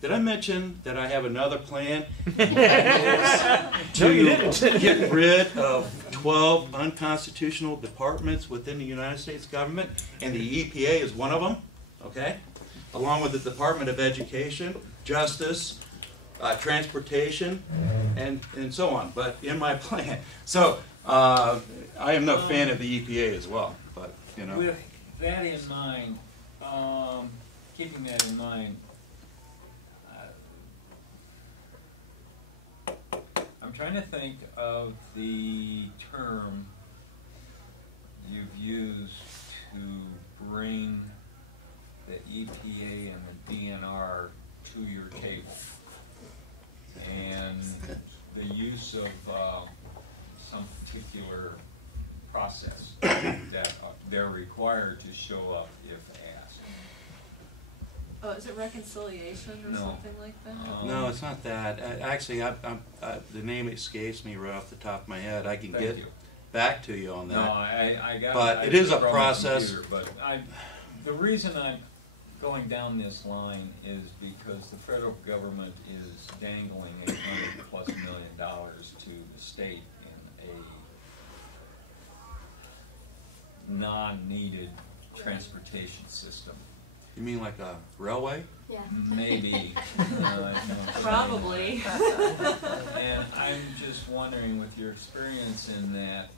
did I mention that I have another plan? That is to get rid of 12 unconstitutional departments within the United States government, and the EPA is one of them, okay? Along with the Department of Education, Justice, Transportation, and so on, but in my plan. So I am no fan of the EPA as well, but you know. With that in mind, keeping that in mind, I'm trying to think of the term you've used to bring the EPA and the DNR to your table, and the use of some particular process that they're required to show up if asked. Oh, is it reconciliation or something like that? No, it's not that. Actually, the name escapes me right off the top of my head. I can get back to you on that. No, I got. But it is a process. But the reason I'm going down this line is because the federal government is dangling $800+ million to the state in a non-needed transportation system. You mean like a railway? Yeah. Maybe. Probably. And I'm just wondering, with your experience in that,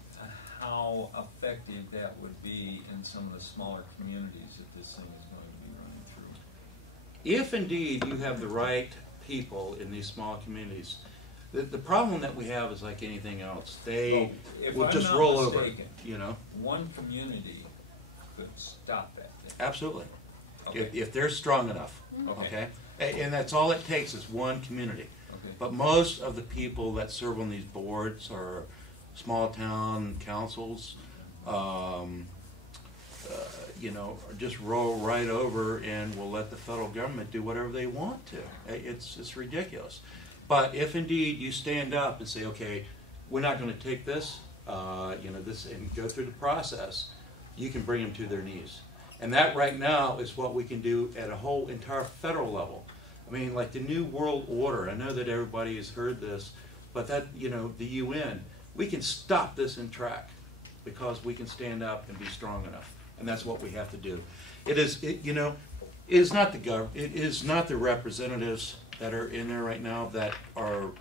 how effective that would be in some of the smaller communities that this thing is going to be running through. If indeed you have the right people in these small communities, the problem that we have is like anything else. They will just roll over, you know. One community could stop that thing. Absolutely. Okay. If they're strong enough, Okay. And that's all it takes is one community. Okay. But most of the people that serve on these boards are small town councils, you know, just roll right over and will let the federal government do whatever they want to. It's ridiculous. But if indeed you stand up and say, okay, we're not going to take this, you know, this, and go through the process, you can bring them to their knees. And that right now is what we can do at a whole entire federal level. I mean, like the New World Order, I know that everybody has heard this, but that, you know, the UN, we can stop this in track because we can stand up and be strong enough. And that's what we have to do. You know, it is not the government, it is not the representatives that are in there right now that are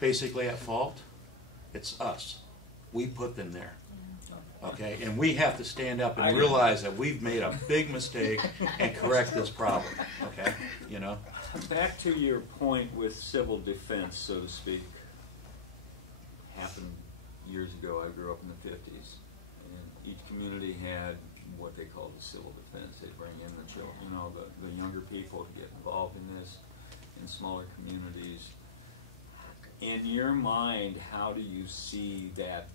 basically at fault. It's us. We put them there. Okay, and we have to stand up and realize that we've made a big mistake and correct this problem. Okay, you know. Back to your point with civil defense, so to speak. Happened years ago. I grew up in the 50s, and each community had what they called the civil defense. They bring in the children, you know, the younger people to get involved in this in smaller communities. In your mind, how do you see that?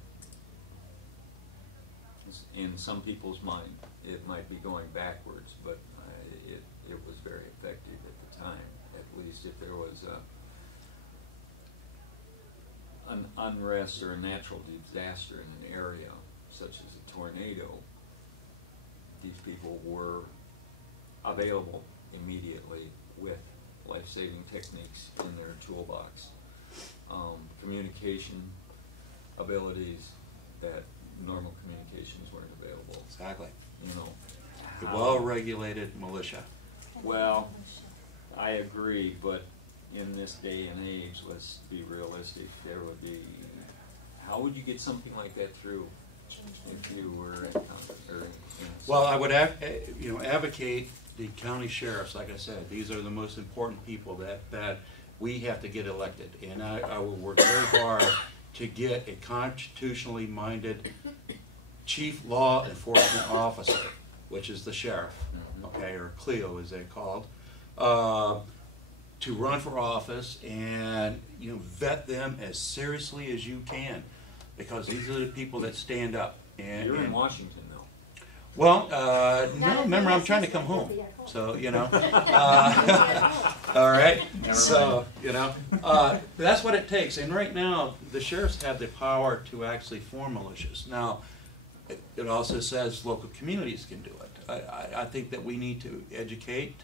In some people's mind, it might be going backwards, but it was very effective at the time. At least if there was an unrest or a natural disaster in an area, such as a tornado, these people were available immediately with life-saving techniques in their toolbox. Communication abilities that normal communications weren't available. Exactly. You know, The well-regulated militia. Well, I agree, but in this day and age, let's be realistic. There would be. How would you get something like that through if you were in Well, I would advocate the county sheriffs. Like I said, these are the most important people that we have to get elected, and I will work very hard to get a constitutionally minded chief law enforcement officer, which is the sheriff, okay, or CLEO as they're called, to run for office and vet them as seriously as you can, because these are the people that stand up. And you're in Washington, though. Well, no, remember I'm trying to come home, so all right, so that's what it takes. And right now the sheriffs have the power to actually form militias. Now it also says local communities can do it. I think that we need to educate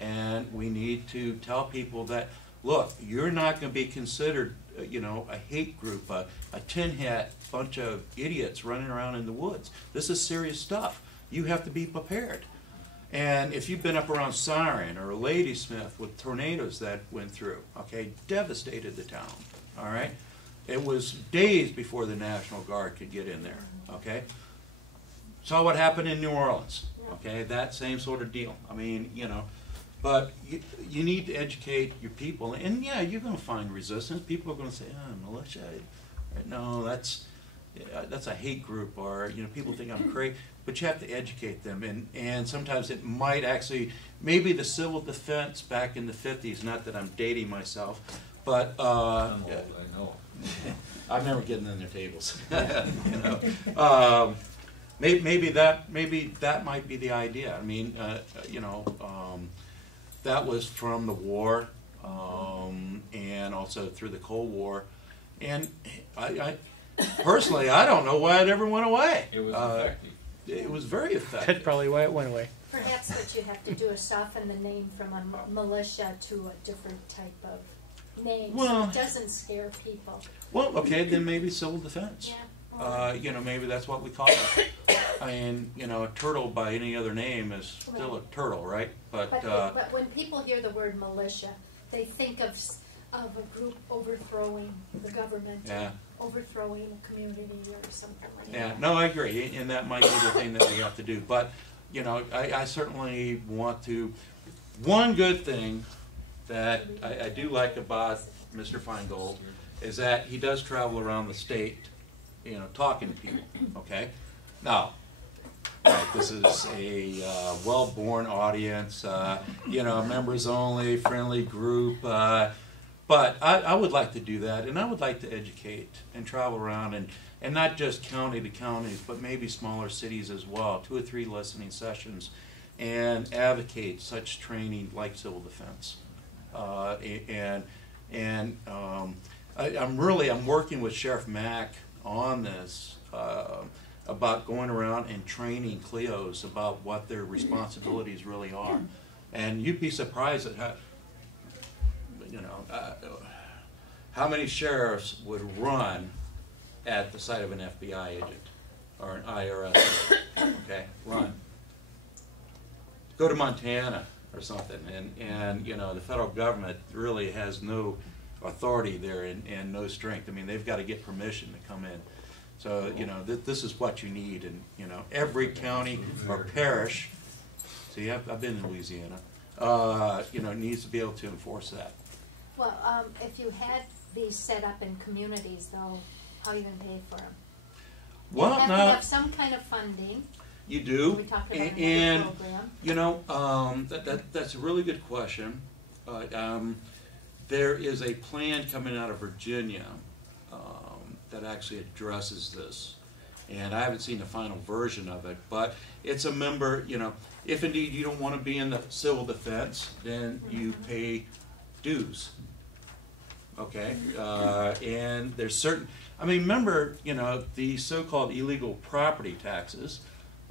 And we need to tell people that, look, you're not going to be considered, you know, a hate group, a tin hat bunch of idiots running around in the woods. This is serious stuff. You have to be prepared. And if you've been up around Siren or Ladysmith with tornadoes that went through, okay, devastated the town, all right? It was days before the National Guard could get in there, okay? Saw what happened in New Orleans, okay? That same sort of deal. I mean, you know, but you need to educate your people. And yeah, you're going to find resistance. People are going to say, oh, militia, no, that's a hate group, or, you know, people think I'm crazy. But you have to educate them, and sometimes it might actually, maybe the civil defense back in the 50s, not that I'm dating myself, but I'm old, I know. I remember getting in their tables. You know, maybe that might be the idea. I mean, you know, that was from the war, and also through the Cold War, and I personally, I don't know why it ever went away. It was effective. It was very effective. That's probably why it went away. Perhaps what you have to do is soften the name from a militia to a different type of name, Well, so it doesn't scare people. Well, okay, then maybe civil defense. Yeah. You know, maybe that's what we call it. I mean, you know, a turtle by any other name is still a turtle, right? But But when people hear the word militia, they think of a group overthrowing the government, yeah, overthrowing a community or something like yeah. that. No, I agree, and that might be the thing that we have to do. But you know, I certainly want to. One good thing that I do like about Mr. Feingold is that he does travel around the state, you know, talking to people. Okay, now. Right, this is a well-born audience, you know, members only, friendly group. But I would like to do that, and I would like to educate and travel around, and not just county to counties, but maybe smaller cities as well, 2 or 3 listening sessions, and advocate such training like civil defense. I'm working with Sheriff Mack on this, about going around and training CLEOs about what their responsibilities really are. And you'd be surprised at how, you know, how many sheriffs would run at the sight of an FBI agent or an IRS agent, okay, run. Go to Montana or something, and you know, the federal government really has no authority there and no strength. I mean, they've got to get permission to come in. So, you know, this is what you need, and, you know, every county or parish, see, I've been in Louisiana, you know, needs to be able to enforce that. Well, if you had these set up in communities, though, how are you going to pay for them? Well, You have now, to have some kind of funding. you do, We talked about another and, program. you know, that's a really good question. There is a plan coming out of Virginia that actually addresses this. And I haven't seen the final version of it, but it's a member, you know, if indeed you don't want to be in the civil defense, then you pay dues. Okay? And there's certain, I mean, remember, you know, the so-called illegal property taxes.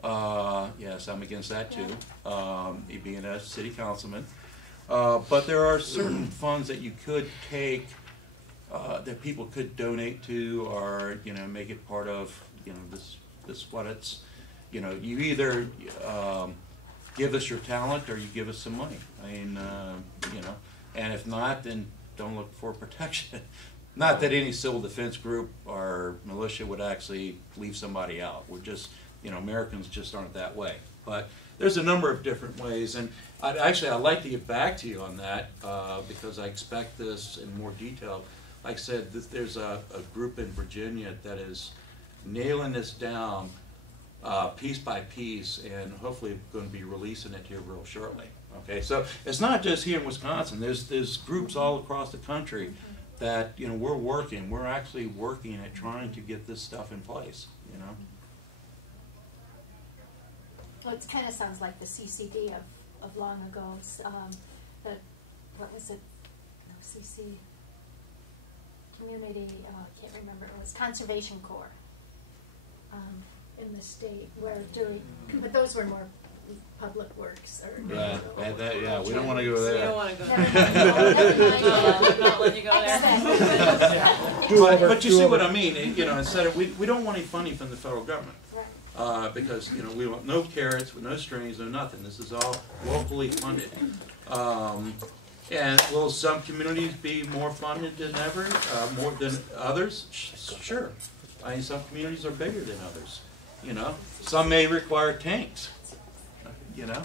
Yes, I'm against that too, being a city councilman. But there are certain funds that you could take, that people could donate to, or, you know, make it part of, you know, this what it's, you know, you either give us your talent or you give us some money. I mean, you know, and if not, then don't look for protection. Not that any civil defense group or militia would actually leave somebody out. We're just, you know, Americans just aren't that way. But there's a number of different ways, and I'd like to get back to you on that, because I expect this in more detail. Like I said, there's a group in Virginia that is nailing this down piece by piece, and hopefully going to be releasing it here real shortly. Okay, so it's not just here in Wisconsin. There's groups all across the country that, you know, we're actually working at trying to get this stuff in place, you know. Well, it kind of sounds like the CCD of long ago. What was it? No, CC. Community, I can't remember. It was Conservation Corps in the state, where but those were more public works or. Yeah, yeah, we don't want to go You don't there. wanna go Never there. mind. I'm not letting you go there. But you see what I mean, you know, instead of, we don't want any funding from the federal government. Right. Because, you know, we want no carrots, with no strings, no nothing. This is all locally funded. And will some communities be more funded than ever, more than others? Sure. I mean, some communities are bigger than others, you know. Some may require tanks, you know.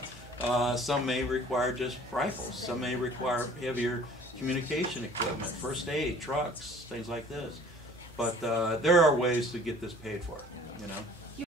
Some may require just rifles. Some may require heavier communication equipment, first aid, trucks, things like this. But there are ways to get this paid for, you know.